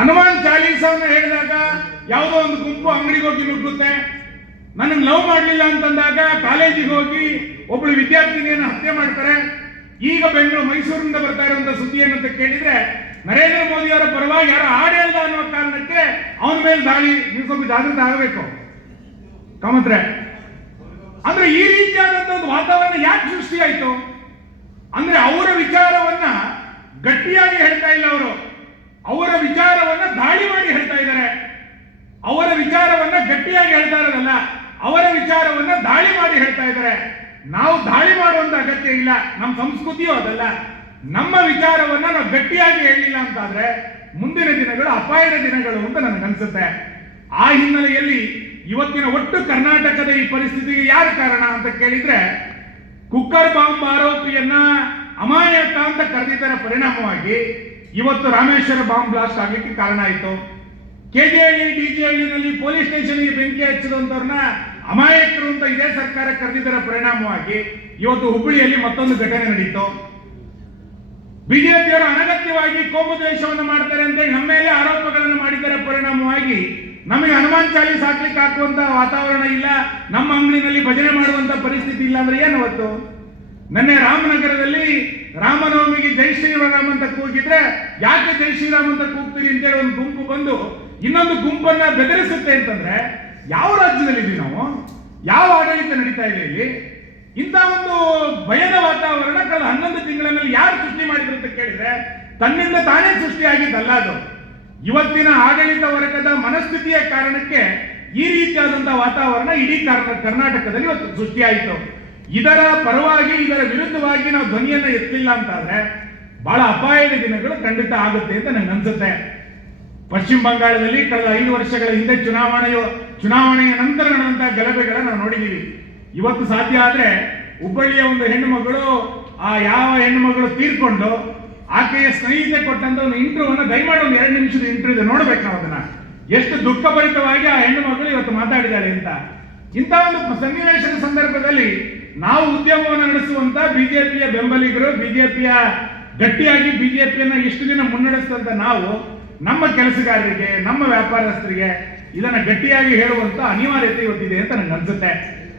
ಹನುಮಾನ್ ಚಾಲೀಸವನ್ನ ಹೇಳಿದಾಗ ಯಾವುದೋ ಒಂದು ಗುಂಪು ಅಂಗಡಿಗೆ ಹೋಗಿ ನುಗ್ಗುತ್ತೆ. ನನಗೆ ಲವ್ ಮಾಡಲಿಲ್ಲ ಅಂತಂದಾಗ ಕಾಲೇಜಿಗೆ ಹೋಗಿ ಒಬ್ಬಳು ವಿದ್ಯಾರ್ಥಿನಿಯನ್ನು ಹತ್ಯೆ ಮಾಡ್ತಾರೆ. ಈಗ ಬೆಂಗಳೂರು ಮೈಸೂರಿನಿಂದ ಬರ್ತಾ ಇರುವಂತ ಸುದ್ದಿ ಏನಂತ ಕೇಳಿದ್ರೆ, ನರೇಂದ್ರ ಮೋದಿ ಅವರ ಪರವಾಗಿ ಯಾರು ಆಡೇ ಹೇಳ್ದ ಅನ್ನೋ ಕಾರಣಕ್ಕೆ ಅವನ ಮೇಲೆ ದಾಳಿ ನೀವು ಜಾಗೃತ ಆಗಬೇಕು. ಕಾಮತ್ರೆ, ಅಂದ್ರೆ ಈ ರೀತಿಯಾದಂತ ಒಂದು ವಾತಾವರಣ ಯಾಕೆ ಸೃಷ್ಟಿಯಾಯಿತು ಅಂದ್ರೆ ಅವರ ವಿಚಾರವನ್ನ ಗಟ್ಟಿಯಾಗಿ ಹೇಳ್ತಾ ಇಲ್ಲ ಅವರು. ಅವರ ವಿಚಾರವನ್ನ ದಾಳಿ ಮಾಡಿ ಹೇಳ್ತಾ ಇದ್ದಾರೆ ಅವರ ವಿಚಾರವನ್ನ ಗಟ್ಟಿಯಾಗಿ ಹೇಳ್ತಾ ಇರೋದಲ್ಲ, ಅವರ ವಿಚಾರವನ್ನ ದಾಳಿ ಮಾಡಿ ಹೇಳ್ತಾ ಇದ್ದಾರೆ. ನಾವು ದಾಳಿ ಮಾಡುವಂತ ಅಗತ್ಯ ಇಲ್ಲ ನಮ್ಮ ಸಂಸ್ಕೃತಿಯೂ ಅದಲ್ಲ. ನಮ್ಮ ವಿಚಾರವನ್ನ ನಾವು ಗಟ್ಟಿಯಾಗಿ ಹೇಳಿಲ್ಲ ಅಂತಾದ್ರೆ ಮುಂದಿನ ದಿನಗಳು ಅಪಾಯದ ದಿನಗಳು ಅಂತ ನನಗನ್ಸುತ್ತೆ ಆ ಹಿನ್ನೆಲೆಯಲ್ಲಿ ಇವತ್ತಿನ ಒಟ್ಟು ಕರ್ನಾಟಕದ ಈ ಪರಿಸ್ಥಿತಿಗೆ ಯಾರು ಕಾರಣ ಅಂತ ಕೇಳಿದ್ರೆ, ಕುಕ್ಕರ್ ಬಾಂಬ್ ಆರೋಪಿಯನ್ನ ಅಮಾಯಕ ಅಂತ ಕರೆದಿದ್ದರ ಪರಿಣಾಮವಾಗಿ ಇವತ್ತು ರಾಮೇಶ್ವರ ಬಾಂಬ್ ಬ್ಲಾಸ್ಟ್ ಆಗಲಿಕ್ಕೆ ಕಾರಣ ಆಯಿತು. ಕೆಜೆಹಳ್ಳಿ ಡಿಜೆಹಳ್ಳಿನಲ್ಲಿ ಪೊಲೀಸ್ ಸ್ಟೇಷನ್ಗೆ ಬೆಂಕಿ ಹಚ್ಚಿದಂಥವ್ರನ್ನ ಅಮಾಯಕರು ಅಂತ ಇದೇ ಸರ್ಕಾರ ಕರೆದಿದ್ದರ ಪರಿಣಾಮವಾಗಿ ಇವತ್ತು ಹುಬ್ಬಳ್ಳಿಯಲ್ಲಿ ಮತ್ತೊಂದು ಘಟನೆ ನಡೀತು. ಬಿಜೆಪಿಯವರು ಅನಗತ್ಯವಾಗಿ ಕೋಮು ದ್ವೇಷವನ್ನು ಮಾಡ್ತಾರೆ ಅಂತ ನಮ್ಮ ಮೇಲೆ ಆರೋಪಗಳನ್ನು ಮಾಡಿದ್ದರ ಪರಿಣಾಮವಾಗಿ ನಮಗೆ ಹನುಮಾನ್ ಚಾಲೀಸ್ ಹಾಕ್ಲಿಕ್ಕೆ ಹಾಕುವಂತ ವಾತಾವರಣ ಇಲ್ಲ, ನಮ್ಮ ಅಂಗಡಿನಲ್ಲಿ ಭಜನೆ ಮಾಡುವಂತ ಪರಿಸ್ಥಿತಿ ಇಲ್ಲ ಅಂದ್ರೆ ಏನು ಅವತ್ತು? ನಿನ್ನೆ ರಾಮನಗರದಲ್ಲಿ ರಾಮನವಮಿಗೆ ಜೈ ಶ್ರೀರಾಮ್ ಅಂತ ಕೂಗಿದ್ರೆ ಯಾಕೆ ಜೈ ಶ್ರೀರಾಮ್ ಅಂತ ಕೂಗ್ತೀರಿ ಅಂತೇಳಿ ಒಂದು ಗುಂಪು ಬಂದು ಇನ್ನೊಂದು ಗುಂಪನ್ನ ಬೆದರಿಸುತ್ತೆ ಅಂತಂದ್ರೆ ಯಾವ ರಾಜ್ಯದಲ್ಲಿ ಇದೀವಿ ನಾವು? ಯಾವ ಆಡಳಿತ ನಡೀತಾ ಇದೆ ಇಲ್ಲಿ? ಇಂಥ ಒಂದು ಭಯದ ವಾತಾವರಣ ಕಳೆದ ಹನ್ನೊಂದು ತಿಂಗಳಲ್ಲಿ ಯಾರು ಸೃಷ್ಟಿ ಮಾಡಿದ್ರು ಅಂತ ಕೇಳಿದ್ರೆ ತನ್ನಿಂದ ತಾನೇ ಸೃಷ್ಟಿಯಾಗಿದ್ದಲ್ಲ ಅದು. ಇವತ್ತಿನ ಆಡಳಿತ ವರ್ಗದ ಮನಸ್ಥಿತಿಯ ಕಾರಣಕ್ಕೆ ಈ ರೀತಿಯಾದಂತಹ ವಾತಾವರಣ ಇಡೀ ಕರ್ನ- ಕರ್ನಾಟಕದಲ್ಲಿ ಇವತ್ತು ಸೃಷ್ಟಿಯಾಯಿತು ಇದರ ಪರವಾಗಿ, ಇದರ ವಿರುದ್ಧವಾಗಿ ನಾವು ಧ್ವನಿಯನ್ನ ಎತ್ತಿಲ್ಲ ಅಂತಾದ್ರೆ ಬಹಳ ಅಪಾಯದ ದಿನಗಳು ಖಂಡಿತ ಆಗುತ್ತೆ ಅಂತ ನನಗೆ ಅನ್ಸುತ್ತೆ ಪಶ್ಚಿಮ ಬಂಗಾಳದಲ್ಲಿ ಕಳೆದ ಐದು ವರ್ಷಗಳ ಹಿಂದೆ ಚುನಾವಣೆಯು, ಚುನಾವಣೆಯ ನಂತರ ನಡೆದಂತಹ ಗಲಭೆಗಳನ್ನು ನಾವು ನೋಡಿದ್ದೀವಿ. ಇವತ್ತು ಸಾಧ್ಯ ಆದ್ರೆ ಹುಬ್ಬಳ್ಳಿಯ ಒಂದು ಹೆಣ್ಣುಮಗಳು ಆ ಯಾವ ಹೆಣ್ಣುಮಗಳು ತೀರ್ಕೊಂಡು ಆಕೆಯ ಸ್ನೇಹಿತೆ ಕೊಟ್ಟಂತ ಒಂದು ಇಂಟರ್ವ್ಯೂನ ದಯಮಾಡಿ ಒಂದು ಎರಡು ನಿಮಿಷದ ಇಂಟರ್ವ್ಯೂ ನೋಡ್ಬೇಕು ನಾವು ಅದನ್ನ. ಎಷ್ಟು ದುಃಖಭರಿತವಾಗಿ ಆ ಹೆಣ್ಣು ಮಗಳು ಇವತ್ತು ಮಾತಾಡಿದ್ದಾರೆ ಅಂತ. ಇಂಥ ಒಂದು ಸನ್ನಿವೇಶದ ಸಂದರ್ಭದಲ್ಲಿ ನಾವು ಉದ್ಯಮವನ್ನು ನಡೆಸುವಂತ ಬಿಜೆಪಿಯ ಬೆಂಬಲಿಗರು, ಬಿಜೆಪಿಯ ಗಟ್ಟಿಯಾಗಿ ಬಿಜೆಪಿಯನ್ನ ಇಷ್ಟು ದಿನ ಮುನ್ನಡೆಸಿದಂತ ನಾವು ನಮ್ಮ ಕೆಲಸಗಾರರಿಗೆ, ನಮ್ಮ ವ್ಯಾಪಾರಸ್ಥರಿಗೆ ಇದನ್ನ ಗಟ್ಟಿಯಾಗಿ ಹೇಳುವಂತ ಅನಿವಾರ್ಯತೆ ಇವತ್ತಿದೆ ಅಂತ ನನಗೆ ಅನ್ಸುತ್ತೆ.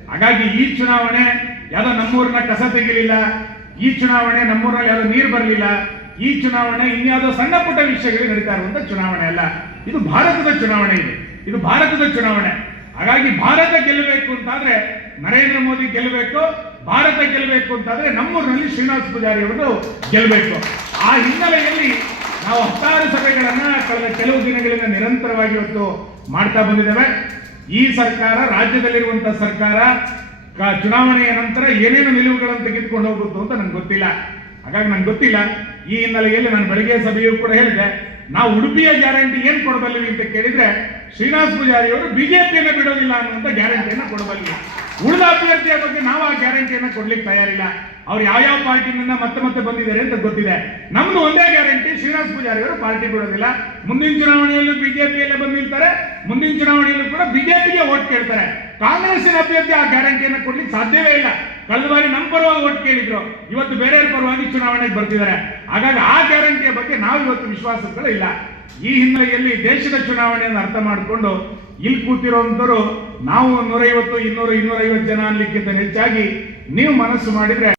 ಹಾಗಾಗಿ ಈ ಚುನಾವಣೆ ಯಾವುದೋ ನಮ್ಮೂರನ್ನ ಕಸ ತೆಗಿಲಿಲ್ಲ, ಈ ಚುನಾವಣೆ ನಮ್ಮೂರಲ್ಲಿ ಯಾವುದೋ ನೀರು ಬರಲಿಲ್ಲ, ಈ ಚುನಾವಣೆ ಇನ್ಯಾವುದೋ ಸಣ್ಣ ಪುಟ್ಟ ವಿಷಯಗಳು ನಡೀತಾ ಇರುವಂತ ಚುನಾವಣೆ ಅಲ್ಲ. ಇದು ಭಾರತದ ಚುನಾವಣೆ ಇದು. ಇದು ಭಾರತದ ಚುನಾವಣೆ. ಹಾಗಾಗಿ ಭಾರತ ಗೆಲ್ಲಬೇಕು ಅಂತಾದ್ರೆ ನರೇಂದ್ರ ಮೋದಿ ಗೆಲ್ಲಬೇಕು, ಭಾರತ ಗೆಲ್ಲಬೇಕು ಅಂತಾದ್ರೆ ನಮ್ಮೂರಿನಲ್ಲಿ ಶ್ರೀನಿವಾಸ ಪೂಜಾರಿ ಅವರು ಗೆಲ್ಲಬೇಕು. ಆ ಹಿನ್ನೆಲೆಯಲ್ಲಿ ನಾವು ಹತ್ತಾರು ಸಭೆಗಳನ್ನು ಕಳೆದ ಕೆಲವು ದಿನಗಳಿಂದ ನಿರಂತರವಾಗಿ ಇವತ್ತು ಮಾಡ್ತಾ ಬಂದಿದ್ದೇವೆ. ಈ ಸರ್ಕಾರ ರಾಜ್ಯದಲ್ಲಿರುವಂತಹ ಸರ್ಕಾರ ಚುನಾವಣೆಯ ನಂತರ ಏನೇನು ನಿಲುವುಗಳನ್ನು ತೆಗೆದುಕೊಂಡು ಹೋಗುತ್ತೋ ಅಂತ ನನಗೆ ಗೊತ್ತಿಲ್ಲ. ಹಾಗಾಗಿ ನಂಗೆ ಗೊತ್ತಿಲ್ಲ. ಈ ಹಿನ್ನೆಲೆಯಲ್ಲಿ ನಾನು ಬೆಳಗ್ಗೆ ಸಭೆಯೂ ಕೂಡ ಹೇಳಿದೆ. ನಾವು ಉಡುಪಿಯ ಗ್ಯಾರಂಟಿ ಏನ್ ಕೊಡಬಲ್ಲಿವಿ ಅಂತ ಕೇಳಿದ್ರೆ ಶ್ರೀನಿವಾಸ ಪೂಜಾರಿ ಅವರು ಬಿಜೆಪಿಯನ್ನ ಬಿಡೋದಿಲ್ಲ ಅನ್ನುವಂತ ಗ್ಯಾರಂಟಿಯನ್ನು ಕೊಡಬಲ್ಲಿ ಉಳಿದ ಅಭ್ಯರ್ಥಿಯ ಬಗ್ಗೆ ನಾವು ಆ ಗ್ಯಾರಂಟಿಯನ್ನು ಕೊಡ್ಲಿಕ್ಕೆ ತಯಾರಿಲ್ಲ. ಅವ್ರು ಯಾವ ಪಾರ್ಟಿನಿಂದ ಮತ್ತೆ ಮತ್ತೆ ಬಂದಿದ್ದಾರೆ ಅಂತ ಗೊತ್ತಿದೆ. ನಮ್ದು ಒಂದೇ ಗ್ಯಾರಂಟಿ, ಶ್ರೀನಿವಾಸ ಪೂಜಾರಿ ಅವರು ಪಾರ್ಟಿ ಬಿಡೋದಿಲ್ಲ ಮುಂದಿನ ಚುನಾವಣೆಯಲ್ಲೂ ಬಿಜೆಪಿಯಲ್ಲೇ ಬಂದು ನಿಲ್ತಾರೆ. ಮುಂದಿನ ಚುನಾವಣೆಯಲ್ಲೂ ಕೂಡ ಬಿಜೆಪಿಗೆ ಓಟ್ ಕೇಳ್ತಾರೆ. ಕಾಂಗ್ರೆಸ್ಸಿನ ಅಭ್ಯರ್ಥಿ ಆ ಗ್ಯಾರಂಟಿಯನ್ನು ಕೊಡ್ಲಿಕ್ಕೆ ಸಾಧ್ಯವೇ ಇಲ್ಲ. ಕಳೆದ ಬಾರಿ ನಮ್ಮ ಪರವಾಗಿ ಓಟ್ ಕೇಳಿದ್ರು. ಇವತ್ತು ಬೇರೆಯವ್ರ ಪರವಾಗಿ ಚುನಾವಣೆಗೆ ಬರ್ತಿದ್ದಾರೆ. ಹಾಗಾಗಿ ಆ ಗ್ಯಾರಂಟಿಯ ಬಗ್ಗೆ ನಾವು ಇವತ್ತು ವಿಶ್ವಾಸಗಳು ಇಲ್ಲ. ಈ ಹಿನ್ನೆಲೆಯಲ್ಲಿ ದೇಶದ ಚುನಾವಣೆಯನ್ನು ಅರ್ಥ ಮಾಡಿಕೊಂಡು ಇಲ್ಲಿ ಕೂತಿರುವಂತರು ನಾವು ನೂರೈವತ್ತು, ಇನ್ನೂರು, ಇನ್ನೂರೈವತ್ತು ಜನ ಅನ್ಲಿಕ್ಕಿಂತ ಹೆಚ್ಚಾಗಿ ನೀವು ಮನಸ್ಸು ಮಾಡಿದ್ರೆ